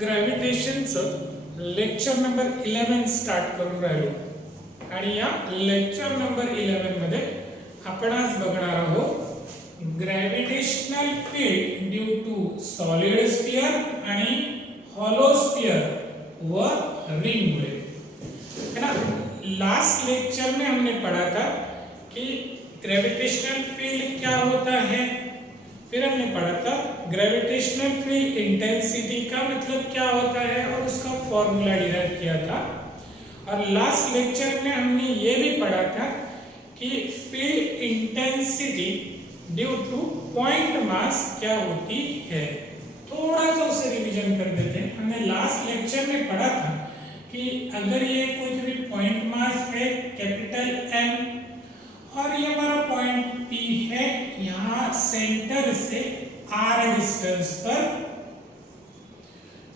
ग्रॅव्हिटेशनचं lecture number 11 start करून राहिलो आणि या लेक्चर नंबर 11 मध्ये आपण आज बघणार आहोत gravitational field due to solid sphere आणि हॉलो स्फियर व रिंग मुळे है ना। लास्ट लेक्चर में हमने पढ़ा था कि ग्रेविटेशनल फील्ड क्या होता है, फिर हमने पढ़ा था ग्रेविटेशनल फील्ड इंटेंसिटी का मतलब क्या होता है और उसका फॉर्मूला डिराइव किया था। और लास्ट लेक्चर में हमने ये भी पढ़ा था कि field intensity due two point mass क्या होती है। थोड़ा सा उसे रिवीजन कर देते हैं। हमने लास्ट लेक्चर में पढ़ा था कि अगर ये कोई भी पॉइंट मास है कैपिटल M और ये हमारा पॉइंट P है यहाँ सेंटर से R डिस्टेंस पर,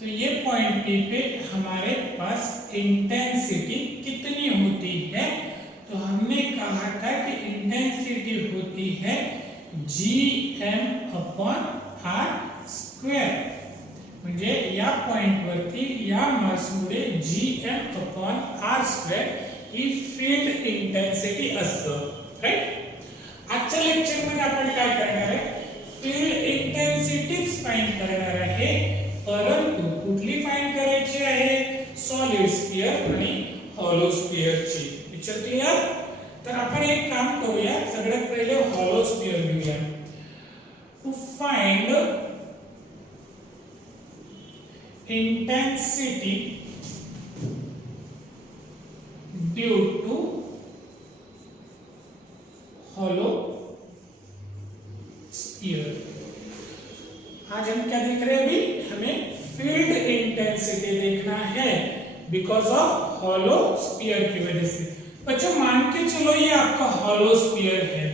तो ये पॉइंट P पे हमारे पास इंटेंसिटी कितनी होती है, तो हमने कहा था कि इंटेंसिटी होती है Gm/r²। म्हणजे या पॉइंट वरती या मासमुळे Gm/r² ही फील्ड इंटेंसिटी असतं, राइट। आजच्या लेक्चर मध्ये आपण काय करणार आहे, फील्ड इंटेंसिटीच फाइंड करणार आहे, परंतु कुठली फाइंड करायची आहे, सॉलिड स्फियर आणि हॉलो स्फियरची। Picture clear. तर आपण एक काम करूया, सगळ्यात पहिले हॉलो स्फियर घेऊया। To find intensity due to hollow sphere। आज हम क्या देख रहे हैं, अभी हमें फील्ड इंटेंसिटी देखना है बिकॉज ऑफ हॉलो स्फीयर की वजह से। बच्चों मान के चलो ये आपका हॉलो स्फीयर है,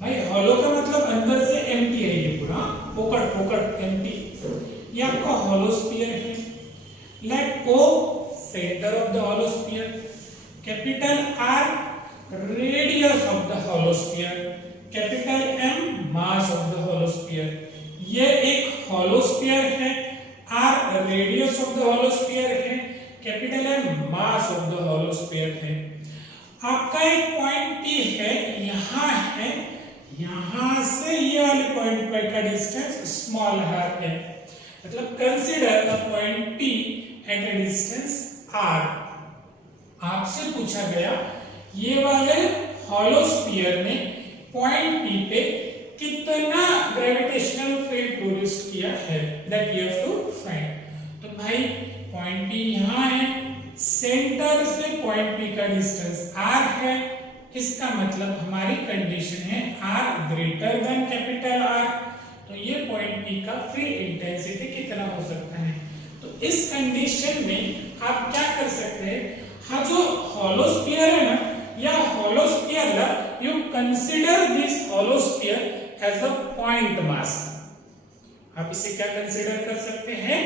भाई हॉलो का मतलब अंदर से एम्प्टी है, ये पूरा पोकट एम्प्टी, ये आपका हॉलो स्फीयर है। Let O centre of the hollow sphere, capital R radius of the hollow sphere, capital M mass of the hollow sphere. ये एक हॉलो स्फीयर है, R radius of the hollow sphere है, capital M mass of the hollow sphere है। आपका एक point P है, यहाँ है, यहाँ से ये वाले पॉइंट पर का डिस्टेंस स्मॉल r है, मतलब consider the point P at a distance r। आपसे पूछा गया ये वाले हॉलो स्फीयर ने पॉइंट P पे कितना ग्रेविटेशनल फील्ड प्रोड्यूस किया है, that you have to find. तो भाई पॉइंट P यहाँ है, सेंटर से पॉइंट P का डिस्टेंस r है, इसका मतलब हमारी कंडीशन है r greater than capital R। तो ये पॉइंट P का फील्ड इंटेंसिटी कितना हो सकता है। तो इस कंडीशन में आप क्या कर सकते हैं, हाँ जो हॉलो स्फीयर है ना, या हॉलो स्फीयर ला you consider this hollow sphere as a point mass. आप इसे क्या कंसीडर कर सकते हैं,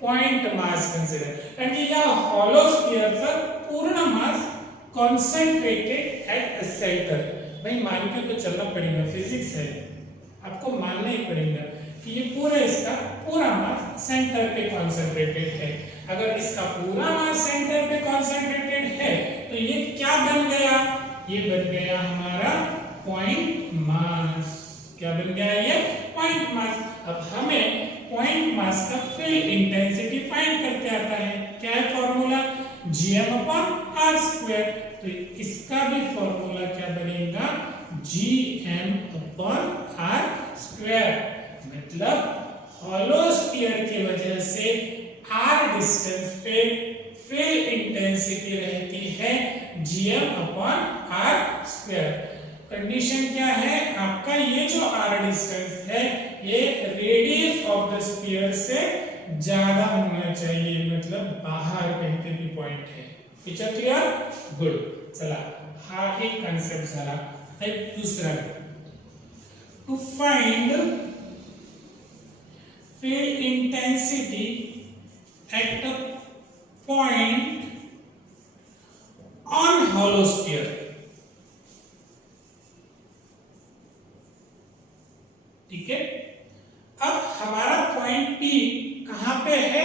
पॉइंट मास कंसीडर, क्योंकि यह हॉलो स्फीयर का पूर्ण mass concentrated at a centre. भाई मान के तो चलना पड़ेगा, फिजिक्स है, आपको मानना ही पड़ेगा कि ये पूरा इसका पूरा मास सेंटर पे कॉन्सेंट्रेटेड है। अगर इसका पूरा मास सेंटर पे कॉन्सेंट्रेटेड है तो ये क्या बन गया, ये बन गया हमारा पॉइंट मास। क्या बन गया, ये पॉइंट मास। अब हमें पॉइंट मास का फील्ड इंटेंसिटी फाइंड करते आता है, क्या है फॉर्मूला, Gm/r²। तो इसका भी फॉर्मूला क्या बनेगा, Gm/r²। मतलब हॉलो स्फीयर की वजह से r डिस्टेंस पे फील्ड इंटेंसिटी रहती है Gm/r²। कंडीशन क्या है आपका, ये जो r डिस्टेंस है ये रेडियस ऑफ द स्फीयर से ज्यादा होना चाहिए, मतलब बाहर कहीं पे भी पॉइंट है। Picture clear, good. चला हा एक कांसेप्ट झाला। एक दूसरा, to find field intensity at a point on hollow sphere. ठीक है, अब हमारा पॉइंट P कहां पे है,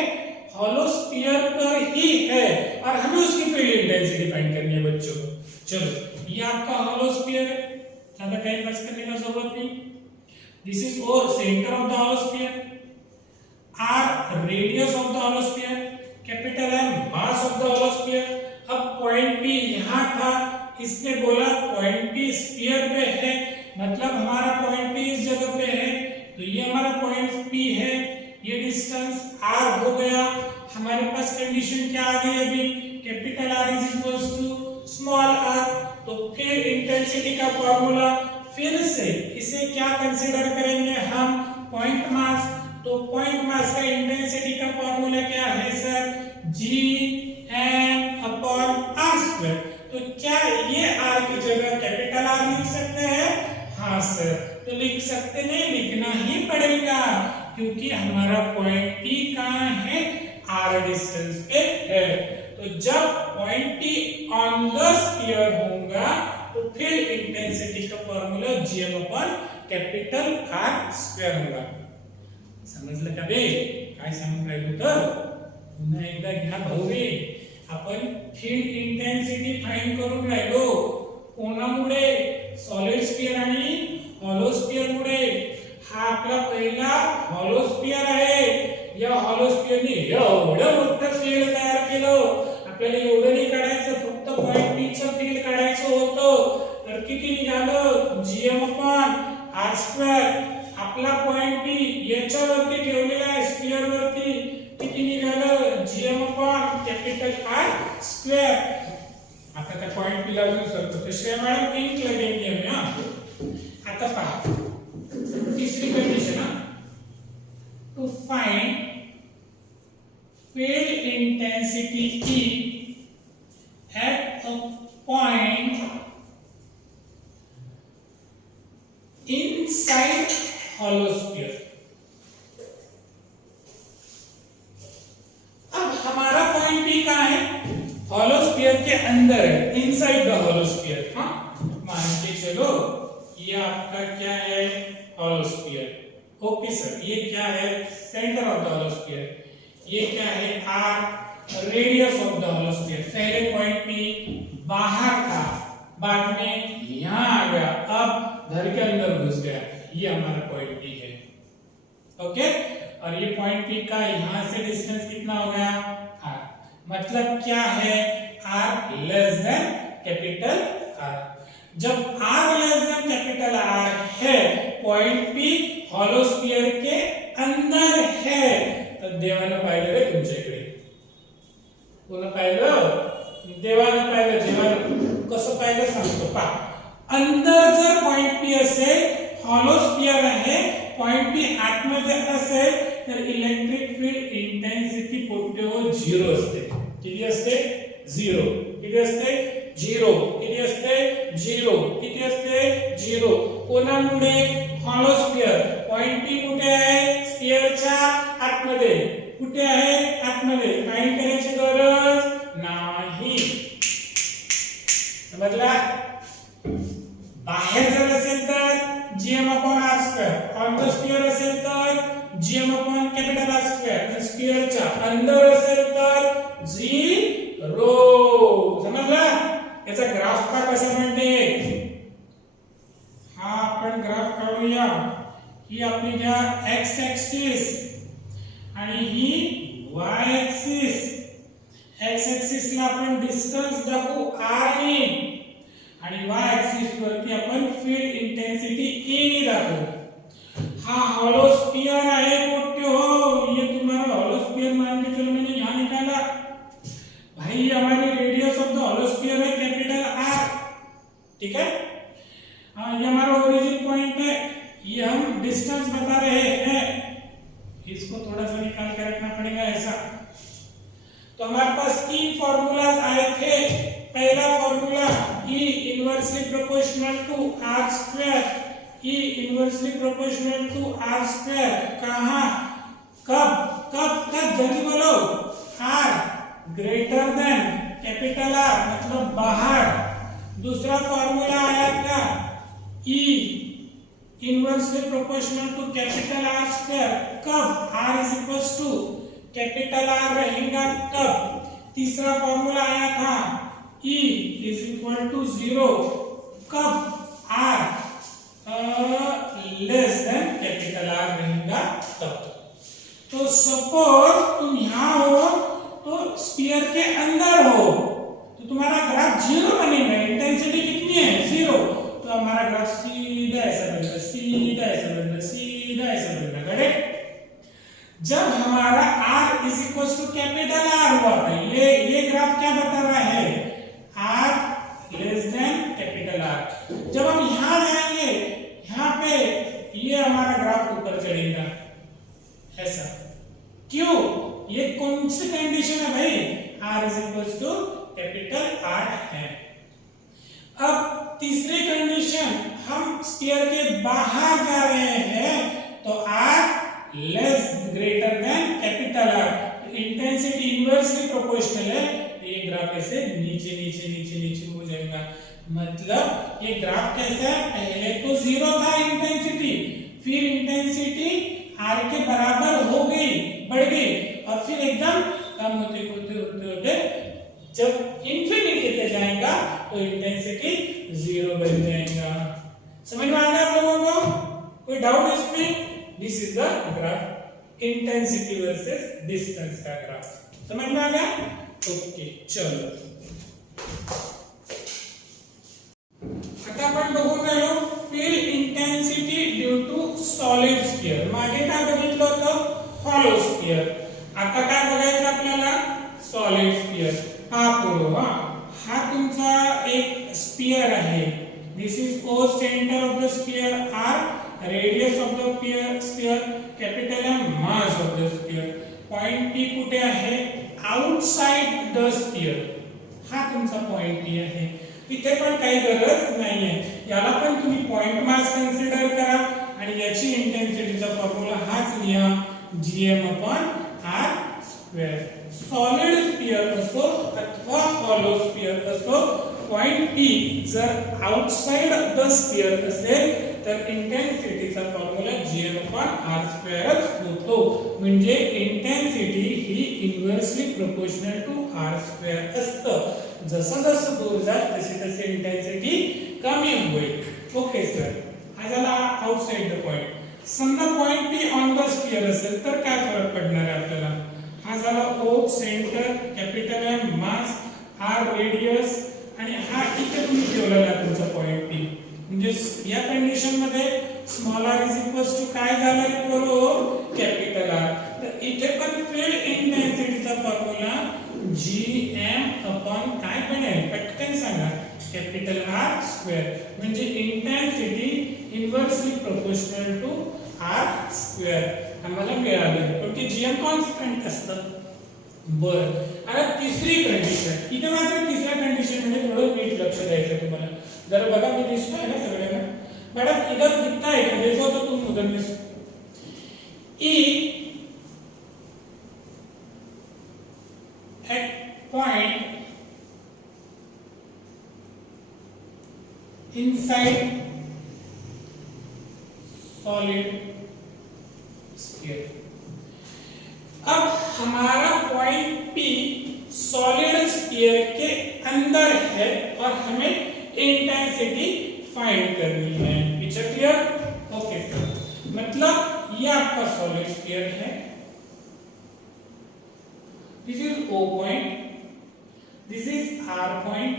डिफाइन करनी है बच्चों। चलो ये आपका होलो स्फीयर है, ज्यादा टाइम वेस्ट करने का जरूरत नहीं। This is O centre of the hollow sphere, R radius of the hollow sphere, capital M mass of the hollow sphere. अब पॉइंट पी यहां था, इसने बोला पॉइंट पी स्फीयर पे है, मतलब हमारा पॉइंट पी इस जगह पे है, तो ये हमारा पॉइंट पी है, ये डिस्टेंस आर हो गया। हमारे पास कंडीशन क्या आ गई अभी, capital R is equals to small R. तो फिर इंटेंसिटी का फॉर्मूला फिर से इसे क्या कंसीडर करेंगे हम, पॉइंट मास। तो पॉइंट मास का इंटेंसिटी का फॉर्मूला क्या है sir, G M upon R square. तो क्या ये आर की जगह कैपिटल आर लिख सकते हैं, हाँ सर, तो लिख सकते नहीं, लिखना ही पड़ेगा क्योंकि हमारा पॉइंट पी कहाँ है, आर डिस्टेंस पे है। तो जब point P on the sphere होगा तो फिर इंटेंसिटी का formula gm upon capital R square होगा। समजलं का बे, काय सांगून राहिलो तर पुन्हा एकदा घ्या भाऊरे, आपण फील्ड इंटेंसिटी फाइंड करून राहिलो कोणामुळे, सॉलिड स्फीयर आणि हॉलो स्फीयर मुळे। हा आपला पहिला हॉलो स्फीयर आहे, या हॉलो स्फीयरने एवढं मोठं फील्ड तयार केलं, आपल्याला एवढं नाही काढायचं, फक्त पॉइंट पी चं फील्ड काढायचं होतं, तर किती निघालं, gm अपॉन r स्क्वेअर। आपला पॉइंट पी याच्यावरती ठेवलेला आहे स्फीयर वरती, किती निघालं, gm upon capital R square. आता त्या पॉइंट पी ला विसरतो तो श्रेया मॅडम इंक लगेंगे हम हां। आता पहा तीसरी condition, to find field intensity E at a point inside hollow sphere। अब हमारा पॉइंट P कहाँ है, हॉलो स्फीयर के अंदर है, इनसाइड द हॉलो स्फीयर। हाँ मान के चलो ये आपका क्या है, हॉलो स्फीयर। ओके सर, ये क्या है, centre of the hollow sphere. ये क्या है, R radius of the hollow sphere. पहले पॉइंट पी बाहर था, बाद में यहां आ गया, अब घर के अंदर घुस गया, ये हमारा पॉइंट पी है। ओके, और ये पॉइंट पी का यहां से डिस्टेंस कितना हो गया, आर। मतलब क्या है, R less than capital R. जब R less than capital R है, पॉइंट पी होलो स्फीयर के अंदर है। तर देवानं पाहिलं रे तुमच्याकडे, कोण पाहिलं, देवानं पाहिलं, देवानं कसं पाहिलं सांगतो पहा। अंदर जर पॉइंट पी असेल, हॉलो स्फीयर आहे, पॉइंट पी आतमध्ये असेल, तर electric field intensity potential zero असते। किती असते, झिरो। किती असते, झिरो। किती असते, झिरो। किती असते, झिरो। कोणामुळे, हॉलो स्फीयर। पॉइंट पी कुठे आहे, स्फीयरच्या आतमध्ये, कुठे आहे, आतमध्ये, फाइंड करायची गरज नाही। समजला, बाहेर जर असेल तर gm upon r square, on the sphere असेल तर gm upon capital R square, स्फीयरच्या अंदर असेल तर झिरो। समजला, याचा ग्राफ का कसा म्हणते, हा आपण ग्राफ काढूया। ही आपली घ्या x एक्सिस आणि ही y एक्सिस। x एक्सिस ला आपण डिस्टन्स दाखवू r ने आणि y एक्सिस वरती आपण फील्ड इंटेंसिटी E ने दाखवू। हा हॉलो स्फीयर आहे मोठे हो, ये तुम्हारा हॉलो स्फीयर मान के चलो, मैंने यहां निकाला भाई, ये हमारी radius of the hollow sphere है कैपिटल R। ठीक है, हाँ ये हमारा ओरिजिन पॉइंट है, ये हम डिस्टेंस बता रहे हैं, इसको थोड़ा सा निकाल के रखना पड़ेगा ऐसा। तो हमारे पास तीन फॉर्मूलाज आए थे। पहला formula E inversely proportional to R square, E inversely proportional to R square. कहां, कब कब कब, जल्दी बोलो, R greater than capital R, मतलब बाहर। दूसरा फॉर्मूला आया था E inversely proportional to capital R square, कब, R is equals to capital R रहेगा तब। तीसरा फॉर्मूला आया था E इज इक्वल टू 0 कब R less than capital R रहेगा तब। तो सपोज तुम यहां हो तो स्फीयर के अंदर हो तो तुम्हारा ग्राफ 0 बनेगा, इंटेंसिटी कितनी है 0, तो हमारा ग्राफ सीधा ऐसा बनेगा, सीधा ऐसा बनेगा, सीधा ऐसा बनेगा। करेक्ट। जब हमारा R is equal to capital R हुआ था, ये ग्राफ क्या बता रहा है R less than capital R। जब हम यहां जाएंगे यहां पे ये हमारा ग्राफ ऊपर चढ़ेगा ऐसा। क्यों? ये कौन सी कंडीशन है भाई? R is equal to capital R है। अब तीसरी कंडीशन, हम स्फीयर के बाहर जा रहे हैं तो R less greater than capital R, intensity inversely proportional है, ये ग्राफ ऐसे नीचे नीचे नीचे नीचे हो जाएगा। मतलब ये ग्राफ कैसा है, पहले तो 0 था इंटेंसिटी, फिर इंटेंसिटी R के बराबर हो गई, बढ़ गई, और फिर एकदम कम होते होते होते होते जब इंफिनिटी पे जाएगा तो इंटेंसिटी 0 बन जाएगा। समझ में आ गया आप लोगों को? कोई डाउट इसमें? This is the graph, intensity versus distance का ग्राफ। समझ में आ गया? ओके चलो आता आपण बघून राहिलो field intensity due to solid sphere. मागे काय बघितलं होतं? Hollow sphere. आता काय बघायचं आपल्याला? Solid sphere. हा पोरो हा तुमचा एक स्फीयर आहे, this is O centre of the sphere, R radius of the sphere, capital M mass of the sphere, point P कुठे आहे? आउटसाइड द स्फीयर, हा तुमचा पॉइंट पी आहे। इथे पण काही गरज नाहीये, याला पण तुम्ही पॉइंट मास कन्सिडर करा आणि याची इंटेंसिटीचा फॉर्म्युला हाच लिहा, gm/r स्क्वेअर। सॉलिड स्फीयर असो अथवा हॉलो स्फीयर असो, पॉइंट पी जर आउटसाइड द स्फीयर असेल तर इंटेंसिटीचा फॉर्म्युला gm/r स्क्वेअर होतो। म्हणजे इंटेंसिटी ही inversely proportional to r square असतं। जसं जसं दूर जात तशी तशी इंटेंसिटी कमी होईल। ओके सर, हा झाला आउटसाइड द पॉइंट। समजा point P on the sphere असेल तर काय फरक पडणार आहे आपल्याला? हा झाला ओ सेंटर, कैपिटल एम मास, आर रेडियस, आणि हा इथे तुम्ही ठेवलेला तुमचा पॉइंट पी। म्हणजे या कंडिशन मध्ये small r is equals to काय झालं बरोबर? Capital R। तर इथे पण फील्ड इंटेंसिटीचा फॉर्म्युला gm/ काय बनेल? पटकन सांगा, कैपिटल R स्क्वेअर। म्हणजे intensity inversely proportional to R square आम्हाला मिळालं, ओके। gm कॉन्स्टंट असतं। बरं, आता तिसरी कंडिशन, इथे मात्र तिसऱ्या कंडिशन मध्ये थोडं नीट लक्ष द्यायचं तुम्हाला। जरा बघा, मी दिसतोय ना सगळ्यांना? मैडम इधर दिखता है क्या? देखो तो तुम उधर में E at point inside solid sphere। अब हमारा पॉइंट P सॉलिड स्फीयर के अंदर है और हमें इंटेंसिटी फाइंड करनी है। Picture clear? ओके सर, मतलब ये आपका सॉलिड स्फीयर है, this is O point, this is R point,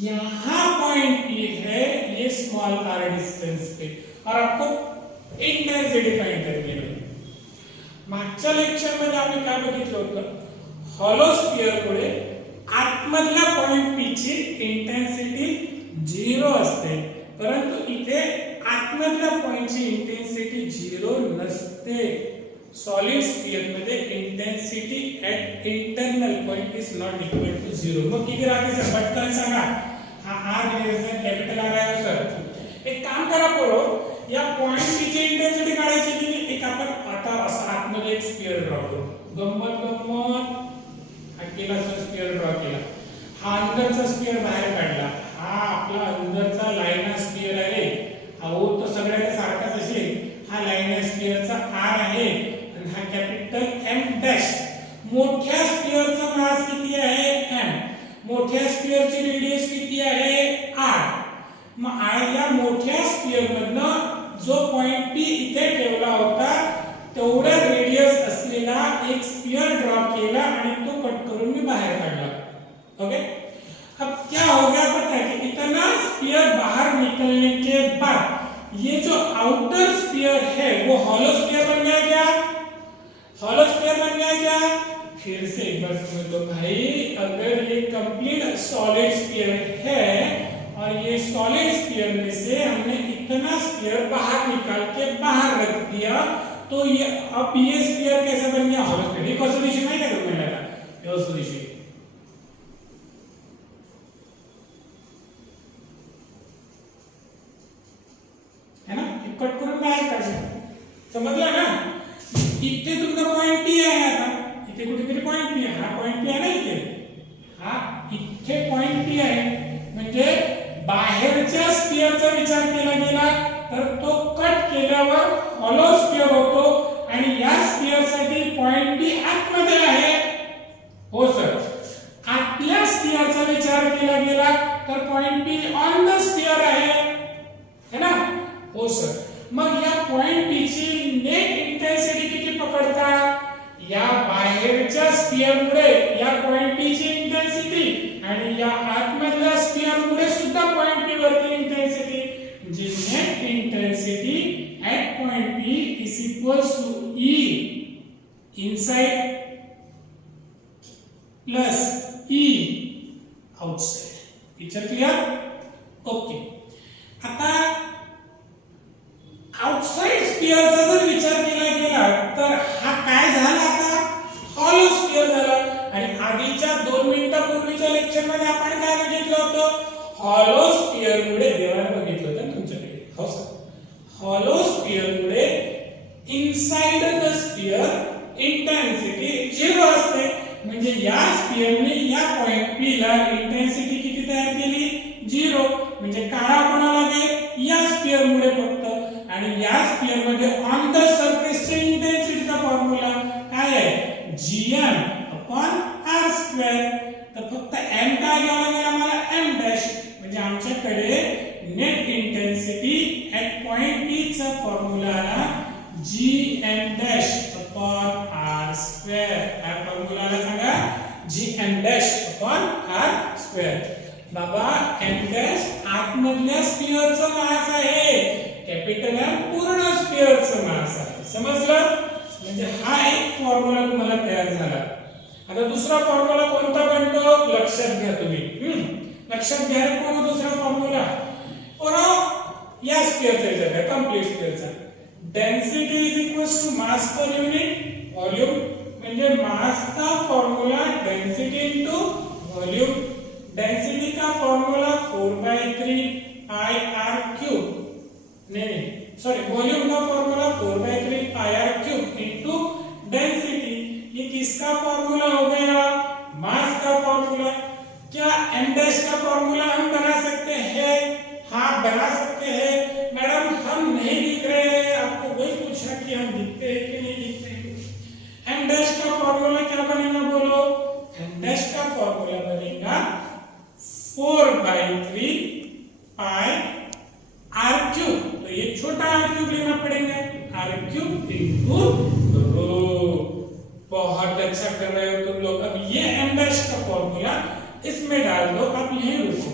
यहां पॉइंट P है, ये स्मॉल r डिस्टेंस पे, और आपको इंटेंसिटी फाइंड करनी है। मागच्या लेक्चर मध्ये आपण काय बघितलं होतं? हॉलो स्फीयर पुढे आतमधल्या पॉइंट P ची इंटेंसिटी 0 असते, परंतु इथे आतमधल्या पॉइंटची इंटेंसिटी 0 नसते। सॉलिड स्फीयर मध्ये intensity at internal point is not equal to 0। मग किती राहते सर? पटकन सांगा। हा r less than capital R आहे सर। एक काम करा पोरो, या पॉइंट P ची इंटेंसिटी काढायची की एक आपण आता असं आतमध्ये एक स्फीयर ड्रॉ करू। गंमत हा केला सर, स्फीयर ड्रॉ केला, हा अंदरचा स्फीयर बाहेर काढला, हा आपला अंदरचा लाईना स्फीयर आहे, अहो तो सगळ्याला सारखाच असेल, हा लाईना स्फीयरचा r आहे आणि हा कॅपिटल M डॅश। मोठ्या स्फीयरचा मास किती आहे? m, मग या मोठ्या स्फिअर मधनं जो पॉइंट पी इथे ठेवला होता तेवढा रेडियस असलेला एक स्फिअर ड्रॉ केला आणि तो कट करून मी बाहेर काढला। ओके, अब क्या हो गया पता है कि इतना स्फीयर बाहर निकलने के बाद ये जो आउटर स्फीयर है वो हॉलो स्फीयर बन गया क्या? हॉलो स्फीयर बन गया क्या? फिर से एक बार समझ लो भाई, अगर ये कंप्लीट सॉलिड स्फीयर है और ये सॉलिड स्फीयर में से हमने इतना स्फीयर बाहर निकाल के बाहर रख दिया तो ये अब ये स्फीयर कैसे बन गया? Hollow sphere. ये कौन सा सॉल्यूशन है क्या तुम्हें लगा? ये सॉल्यूशन है ना, कट करून बाहेर काढलं, समजलं ना? इथे तुमचा पॉइंट पी आहे, आता इथे कुठेतरी पॉइंट पी आहे, हा पॉइंट पी आहे ना, इथे हा इथे पॉइंट पी आहे, म्हणजे बाहेरच्या स्फिअरचा विचार केला गेला तर तो कट केल्यावर हॉलो स्फिअर होतो आणि या स्फिअर साठी पॉइंट पी आतमध्ये आहे। हो सर, आतल्या स्फिअरचा विचार केला गेला तर point P on the sphere आहे, है ना? हो सर, मग या पॉइंट पी ची नेट इंटेन्सिटी किती पकडता? या बाहेरच्या स्फिअर मुळे या पॉइंट पी ची इंटेन्सिटी आणि या आतमधल्या स्फिअर मुळे सुद्धा पॉइंट पी वरती इंटेन्सिटी, म्हणजे net intensity at point P is equals to E inside plus E outside. Picture clear? Okay, आता आउटसाइड स्फिअरचा जर विचार केला गेला तर हा काय झाला? आता हॉलो स्फिअर झाला। आणि आधीच्या 2 मिनिटापूर्वीच्या लेक्चर मध्ये आपण काय बघितलं होतं? हॉलो स्फिअर मुळे देवाने बघितलं होतं तुमच्याकडे, हो सर, हॉलो स्फिअर मुळे इनसाइड द स्फिअर इंटेन्सिटी 0 असते, म्हणजे या स्फिअरने या पॉइंट पी ला इंटेन्सिटी किती तयार केली? 0, म्हणजे काढा कोणाला लागेल? या स्फिअर मुळे फक्त। आणि या स्फिअर मध्ये ऑन द सरफेस ची इंटेन्सिटीचा फॉर्म्युला काय आहे? gm upon r square. तर फक्त m काय घ्यावं लागेल आम्हाला? m डॅश, म्हणजे आमच्याकडे net intensity at point p चा फॉर्म्युला आला gm dash upon r square. हा फॉर्म्युला आला सांगा, gm dash upon r square. बाबा m डॅश आतमधल्या स्फिअरचा मास आहे, कॅपिटल एम पूर्ण स्फिअरचं मास आहे, समजलं? म्हणजे हा एक फॉर्म्युला तुम्हाला तयार झाला। आता दुसरा फॉर्म्युला कोणता बनतो? लक्षात घ्या तुम्ही, लक्षात घ्या कोण दुसरा फॉर्म्युला? और या स्फिअरचा विचार करा, कंप्लीट स्फिअरचा। Density is equals to mass per unit volume, म्हणजे मासचा formula density into volume. Density का फॉर्म्युला 4/3 पाई r क्यूब, नहीं सॉरी, वॉल्यूम का formula 4/3 pi r cube into density. ये किसका फॉर्मूला हो गया? मास का फॉर्मूला। क्या m डैश का फॉर्मूला हम बना सकते हैं? हाँ, बना सकते हैं। मैडम हम नहीं दिख रहे हैं, आपको वही पूछना कि हम दिखते हैं कि नहीं दिखते हैं। m डैश का फॉर्मूला क्या बनेगा बोलो? m डैश का फॉर्मूला बनेगा 4/3 पाई r क्यूब। तो ये छोटा r क्यूब लेना पड़ेगा, r क्यूब इनटू रो। बहुत अच्छा कर रहे हो तुम लोग। अब ये m डैश का फॉर्मूला इसमें डाल दो, अब यहीं रुको,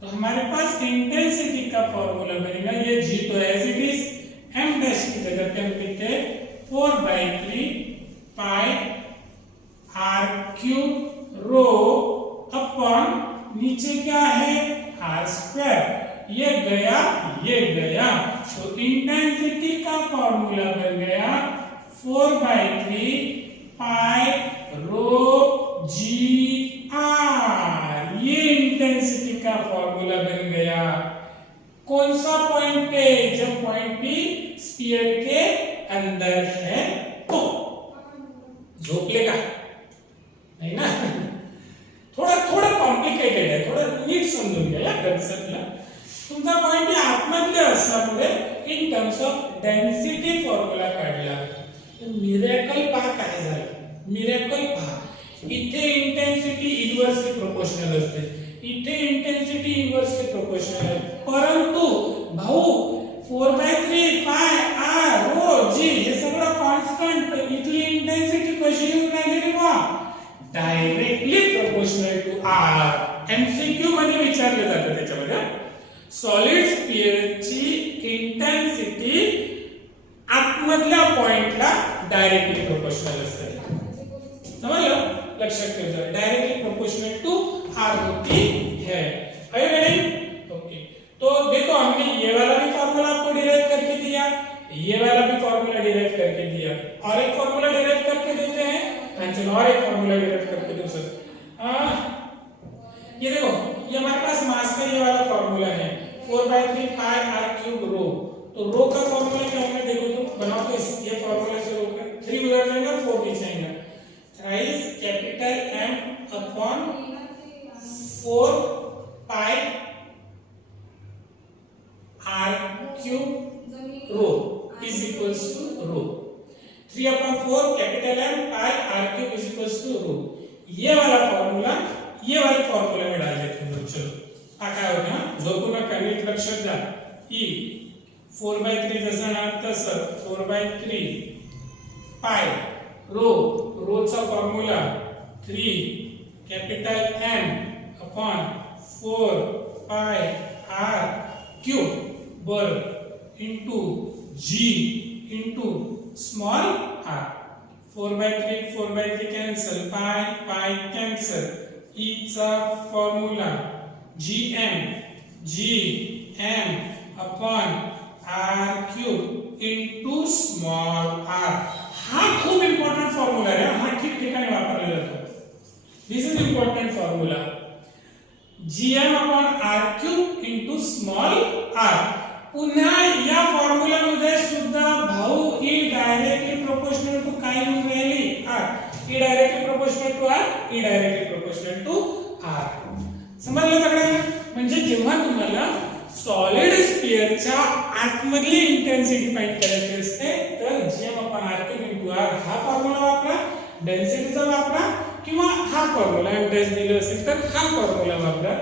तो हमारे पास इंटेंसिटी का फॉर्मूला बनेगा, ये g तो as it is, m dash की जगह पे हम लिखते हैं 4/3 pi r cube rho upon नीचे क्या है? r square. ये गया, ये गया, तो इंटेंसिटी का फॉर्मूला बन गया 4/3 पाई रो जी आर। ये इंटेंसिटी का फॉर्मूला बन गया। कौन सा पॉइंट पे? जब पॉइंट पी स्फीयर के अंदर है तो। झोपलेगा नहीं ना? थोड़ा थोड़ा कॉम्प्लिकेटेड है, थोड़ा नीट समजून घ्या या कन्सेप्टला। तुमचा पॉइंट या आतमध्ये असल्यामुळे in terms of density formula काढला। मिरेकल पहा काय झालं, मिरेकल पहा, इथे इंटेन्सिटी इन्व्हर्सली प्रोपोर्शनल असते, इथे इंटेन्सिटी इन्व्हर्सली प्रोपोर्शनल आहे, परंतु भाऊ 4/3 पाय आर रो जी हे सगळं कॉन्स्टंट, इथली इंटेन्सिटी कशी येऊन राहिली रे बा, directly proportional to R. MCQ मध्ये विचारले जातं त्याच्यामध्ये. सॉलिड स्फिअरची इंटेन्सिटी आतमधल्या पॉइंटला डायरेक्टली प्रोपोर्शनल असते. समझलं? लक्षात ठेवा, डायरेक्टली प्रोपोर्शनल टू आर होती है. है रेडी? ओके. तो देखो हमने ये वाला भी फार्मूला आपको डिराइव करके दिया, ये वाला भी फार्मूला डिराइव करके दिया, और एक फार्मूला डिराइव करके देते हैं. चलो और एक फार्मूला डिराइव करके दो सर. ये देखो, ये हमारे पास मास का ये वाला फार्मूला है 4/3 पाई आर क्यूब रो. तो रो का फार्मूला क्या होगा देखो, तो बनाओ तो ये फार्मूला से रो का 3 उधर जाएगा 4 नीचे आएगा. Thrice capital M upon 4 pi R cube rho is equals to rho. 3/4 capital M pi R cube is equals to rho. ये वाला फार्मूला ये वाले फार्मूले में डाल देते हैं. चलो काय होगा, झोपू नका, नीट लक्षात द्या. E 4/3 जसं ना तसं 4/3 पाय रो, रोचा formula 3 capital M upon 4 pi R cube बर into G into small r. 4/3 cancel, pi cancel, E चा formula gm upon r cube into small r. हा खूप इम्पॉर्टंट फॉर्म्युला आहे, हा ठिकठिकाणी वापरला जातो. This is important formula. gm upon r cube into small r. पुन्हा या फॉर्म्युला मध्ये सुद्धा भाऊ E डायरेक्टली प्रोपोर्शनल टू काय येऊन राहिली, r. E directly proportional to r, E directly proportional to r. समजलं सगळ्यांना? म्हणजे जेव्हा तुम्हाला सॉलिड स्फिअरच्या आतमधली इंटेन्सिटी फाइंड करायची असते तर gm upon r cube into r हा फॉर्म्युला वापरा, डेन्सिटीचा वापरा, किंवा हा फॉर्म्युला एमडेस दिलं असेल तर हा फॉर्म्युला वापरा.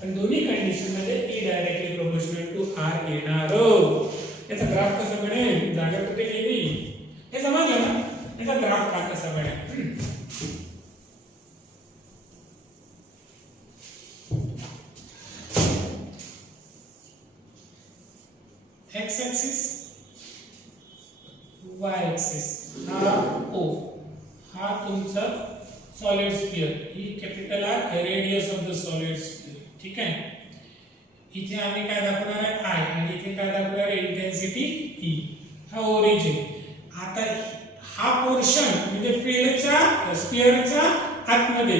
पण दोन्ही कंडिशन मध्ये E directly proportional to r येणार. याचा ग्राफ कसा बनेल, जागा कुठे गेली हे समजलं ना? याचा ग्राफ का कसा बनेल, x एक्सिस y एक्सिस हा O, हा तुमचा solid sphere, he capital R radius of the solid sphere. ठीक आहे. इथे आम्ही काय दाखवणार आहे I, आणि इथे काय दाखवणार आहे इंटेन्सिटी E. हा ओरिजिन. आता हा पोर्शन म्हणजे फील्डच्या स्फियरच्या आतमध्ये,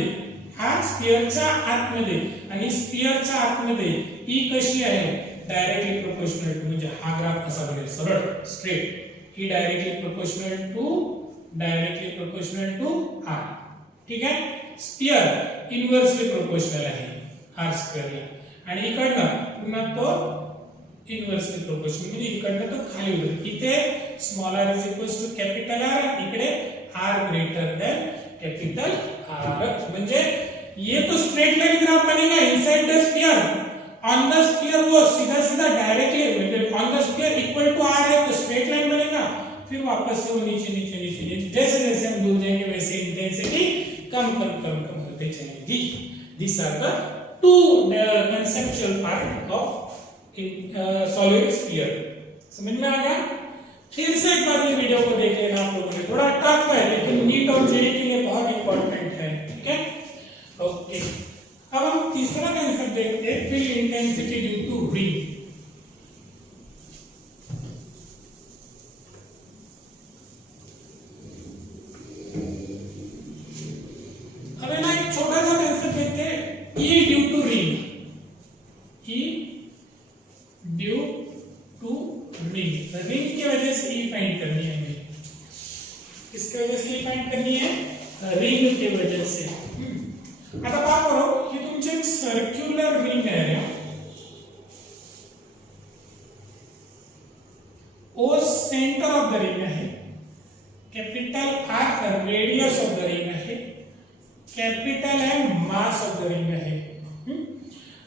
हा स्फियरच्या आतमध्ये, आणि स्फियरच्या आतमध्ये E कशी आहे, डायरेक्टली प्रोपोर्शनल टू. म्हणजे हा ग्राफ कसा बनेल, सरळ straight. E directly proportional to R. ठीक आहे. स्फियर इन्व्हर्सली प्रोपोर्शनल आहे R स्क्वेअरला, आणि इकडनं पुन्हा तो इन्व्हर्सली प्रोपोर्शनल, म्हणजे इकडनं तो खाली उतरेल. इथे small r is equals to capital R, इकडे r greater than capital R. म्हणजे ये तो स्ट्रेट लाइन ग्राफ बनेगा inside the sphere. On the sphere वो सीधा सीधा डायरेक्टली मतलब on the sphere equal to r है तो स्ट्रेट लाइन बनेगा, फिर वापस से वो नीचे नीचे नीचे नीचे जैसे जैसे हम दूर जाएंगे वैसे इंटेंसिटी कम होते चलेगी. This are the two conceptual part of solid sphere. समझ में आ गया? फिर से एक बार ये वीडियो को देख लेना आप लोगों ने, थोड़ा टफ है लेकिन नीट और जेईई के लिए बहुत इंपॉर्टेंट है. ठीक है, ओके. अब हम तीसरा कंसेप्ट देखते हैं, field intensity due to ring. अब ना एक छोटा सा कंसेप्ट देखते हैं, E due to ring. E due to ring. Ring की वजह से E फाइंड करनी है हमें. किसकी वजह से E फाइंड करनी है? रिंग की वजह से. आता काय करो की तुमची एक सर्क्युलर रिंग आहे. O centre of the ring आहे, capital R radius of the ring आहे, capital M mass of the ring आहे.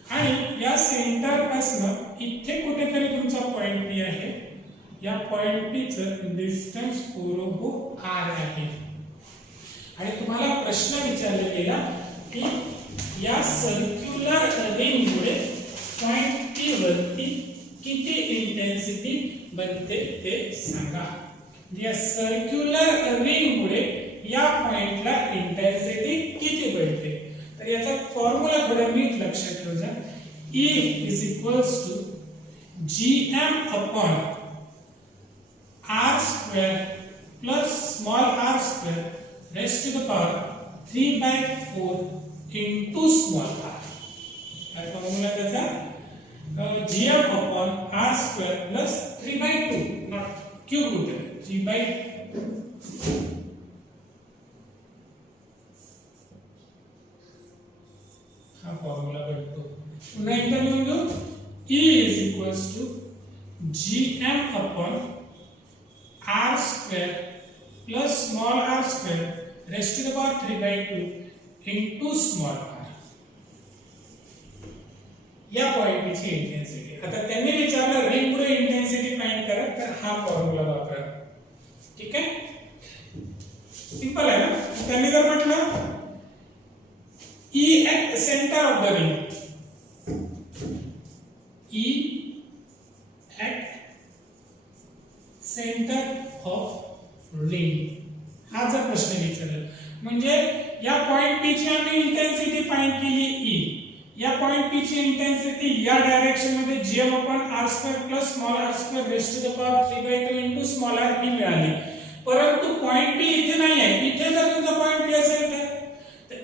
आणि या सेंटर पासून इथे कुठेतरी तुमचा पॉइंट पी आहे, या पॉइंट पी चं डिस्टन्स पूर्व आर आहे. आणि तुम्हाला प्रश्न विचारला गेला की या सर्क्युलर रिंग मुळे पॉइंट पी वरती किती इंटेन्सिटी बनते ते सांगा. या सर्क्युलर रिंग मुळे या पॉइंटला इंटेन्सिटी किती बनते. तर याचा फॉर्म्युला थोडा नीट लक्षात ठेवा. E is equals to gm upon r square plus small r square raised to the power 3/4 into small r. काय फॉर्म्युला त्याचा? gm upon r square plus 3/2 not cube root 3/2 हा फॉर्म्युला बनतो. पुन्हा एकदा लिहून घेऊ. E is equals to gm upon r square plus small r square raised to the power 3/2 into small r. या पॉइंटची intensity. आता त्यांनी विचारलं रिंग मुळे इंटेन्सिटी फाइंड करा, तर हा फॉर्म्युला वापरा. ठीक आहे, सिंपल आहे ना. त्यांनी जर म्हटलं E at center of the ring, E at center of ring, हा जर प्रश्न विचारला म्हणजे या पॉइंट पी ची आम्ही इंटेन्सिटी फाइंड केली E, या पॉइंट पी ची इंटेन्सिटी या डायरेक्शन मध्ये gm upon r square plus small r square raised to the power 3/2 into small r ही मिळाली. परंतु पॉइंट पी इथे नाही आहे. इथे जर तुमचा पॉइंट पी असेल तर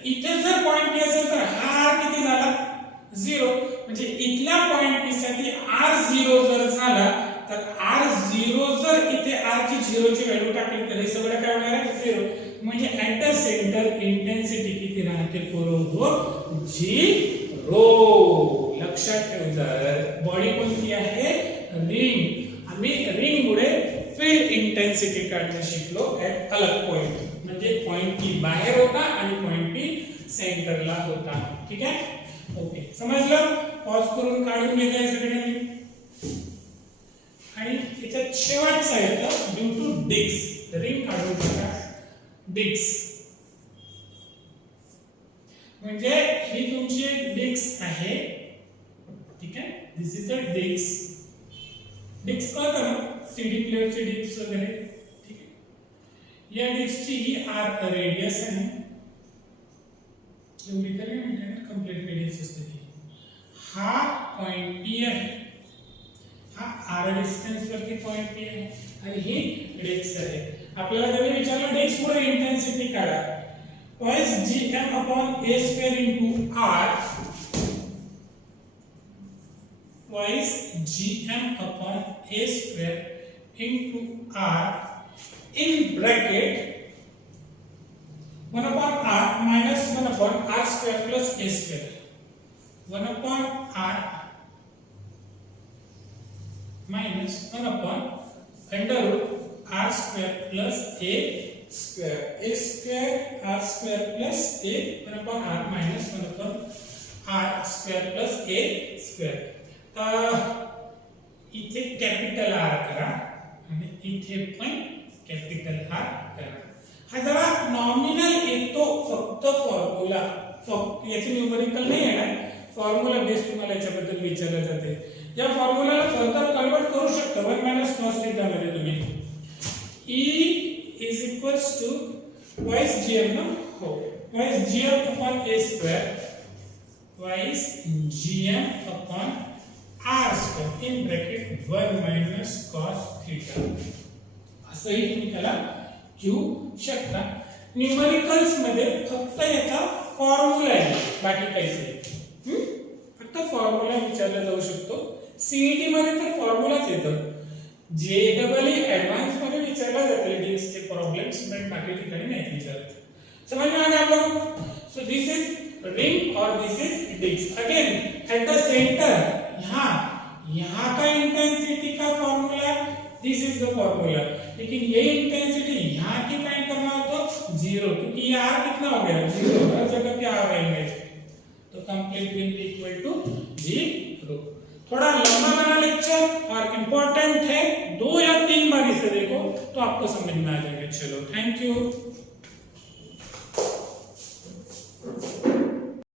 इथे जर पॉइंट पी असेल तर हा r किती झाला 0. म्हणजे इथल्या पॉइंट पी साठी r0 जर झाला तर r0 जर इथे r ची 0 ची व्हॅल्यू टाकली तर हे सगळं काय होणार आहे 0. म्हणजे ऍट द सेंटर इंटेन्सिटी किती राहते पोरं 0. लक्षात ठेव. जर बॉडी कोणती आहे रिंग, आम्ही रिंग मुळे फील्ड इंटेन्सिटी काढणं शिकलो ऍट अलग पॉइंट. म्हणजे पॉइंट पी बाहेर होता आणि पॉइंट पी सेंटरला होता. ठीक आहे, ओके समजलं. पॉज करून काढून घ्यायचं सगळ्यांनी. आणि त्याच्यात शेवटचा येतं ड्यू टू डिस्क. रिंग काढून टाका. डिस्क म्हणजे ही तुमची एक डिस्क आहे. ठीक आहे, this is a disk. Disk कळतं ना, सीडी प्लेयरची डिस्क वगैरे. ठीक आहे, या डिस्कची ही आर रेडियस आहे. एवढी तरी म्हणजे कंप्लीट रेडियस असते. हा पॉइंट पी आहे, हा आर डिस्टन्स वरती पॉइंट पी आहे आणि ही डिस्क आहे. आपल्याला त्यांनी विचारलं डिस्क मुळे इंटेन्सिटी काढा. twice gm upon a square into r, twice gm upon a square into r in bracket 1 upon r minus 1 upon r square plus a square. 1 upon r minus 1 upon under root r square plus a square. A square r square plus a 1 upon r minus 1 upon r square plus a square. इथे capital R करा आणि इथे पण capital R करा. हा जरा nominal येतो फक्त फॉर्म्युला, फक्त याचे न्यूमेरिकल नाही येणार. फॉर्म्युला बेस तुम्हाला याच्याबद्दल विचारले जाते. या फॉर्म्युलाला फर्दर कन्वर्ट करू शकता 1 - cos θ मध्ये तुम्ही. E is equals to twice gm no हो twice gm upon a square twice gm upon r square in bracket 1 - cos θ. असंही तुम्ही त्याला घेऊ शकता. न्यूमेरिकल्स मध्ये फक्त याचा फॉर्म्युला आहे, बाकी काहीच नाही. फक्त फॉर्म्युला विचारला जाऊ शकतो. सीईटी मध्ये तर फॉर्म्युलाच येतं. जेईई ऍडव्हान्स मध्ये विचारला जाते डिस्कचे प्रॉब्लेम्स, पण बाकी ठिकाणी नाही विचारत. समझ में आ गया आप लोगों को? सो दिस इज रिंग और this is disc. Again at the centre यहाँ का इंटेंसिटी का formula this is the formula. लेकिन ये इंटेंसिटी यहाँ की फाइंड करना हो तो 0, क्योंकि ये r कितना हो गया 0. हर जगह पे r रहेंगे तो complete will be equal to 0। थोड़ा लंबा बना लेक्चर और इम्पोर्टेंट है, 2 या 3 बार इसे देखो तो आपको समझ में आ जाएगा। चलो थैंक यू।